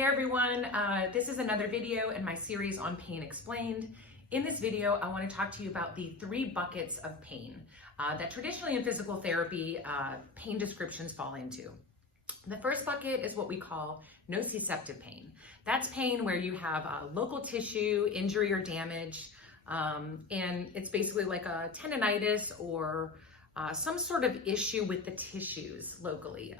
Hey everyone, this is another video in my series on Pain Explained. In this video, I want to talk to you about the 3 buckets of pain that traditionally in physical therapy, pain descriptions fall into. The first bucket is what we call nociceptive pain. That's pain where you have local tissue, injury or damage, and it's basically like a tendonitis or some sort of issue with the tissues locally,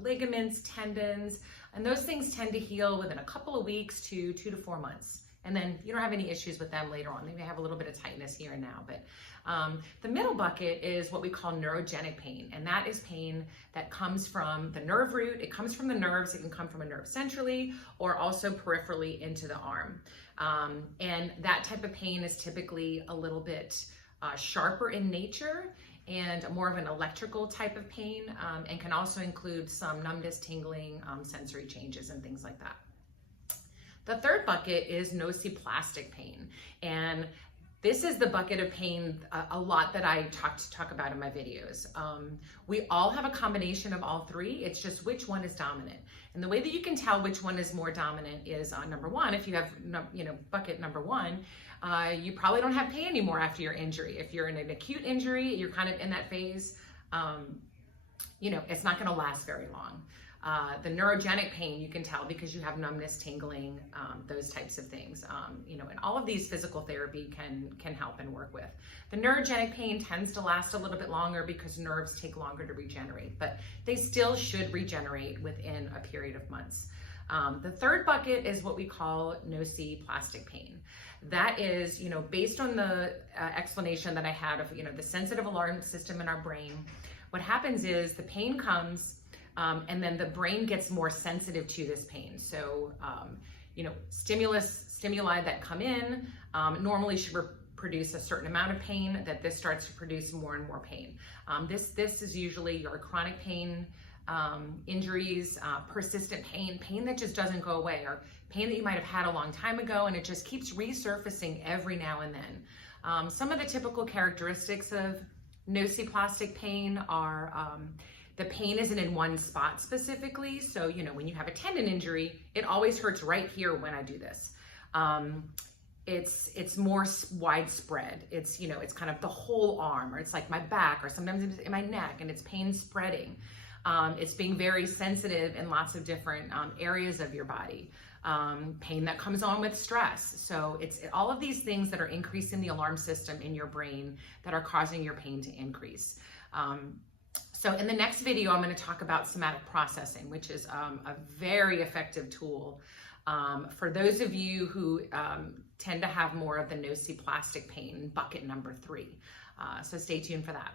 ligaments, tendons, and those things tend to heal within a couple of weeks to 2 to 4 months. And then you don't have any issues with them later on. They may have a little bit of tightness here and now, but the middle bucket is what we call neurogenic pain. And that is pain that comes from the nerve root. It comes from the nerves. It can come from a nerve centrally or also peripherally into the arm. And that type of pain is typically a little bit sharper in nature and more of an electrical type of pain, and can also include some numbness, tingling, sensory changes and things like that. The third bucket is nociplastic pain, and this is the bucket of pain a lot that I talk about in my videos. We all have a combination of all 3. It's just which one is dominant. And the way that you can tell which one is more dominant is number 1. If you have bucket number 1, you probably don't have pain anymore after your injury. If you're in an acute injury, you're kind of in that phase. It's not going to last very long. The neurogenic pain, you can tell because you have numbness, tingling, those types of things, and all of these physical therapy can help and work with. The neurogenic pain tends to last a little bit longer because nerves take longer to regenerate, but they still should regenerate within a period of months. The third bucket is what we call nociplastic pain. That is, based on the explanation that I had of, the sensitive alarm system in our brain. What happens is the pain comes, and then the brain gets more sensitive to this pain. So, stimuli that come in normally should produce a certain amount of pain, that this starts to produce more and more pain. This is usually your chronic pain, injuries, persistent pain that just doesn't go away, or pain that you might have had a long time ago and it just keeps resurfacing every now and then. Some of the typical characteristics of nociplastic pain are the pain isn't in one spot specifically. So, when you have a tendon injury, it always hurts right here when I do this. It's more widespread. It's kind of the whole arm, or it's like my back, or sometimes it's in my neck, and it's pain spreading. It's being very sensitive in lots of different areas of your body. Pain that comes on with stress. So it's all of these things that are increasing the alarm system in your brain that are causing your pain to increase. So in the next video, I'm going to talk about somatic processing, which is a very effective tool for those of you who tend to have more of the nociplastic pain, bucket number 3. So stay tuned for that.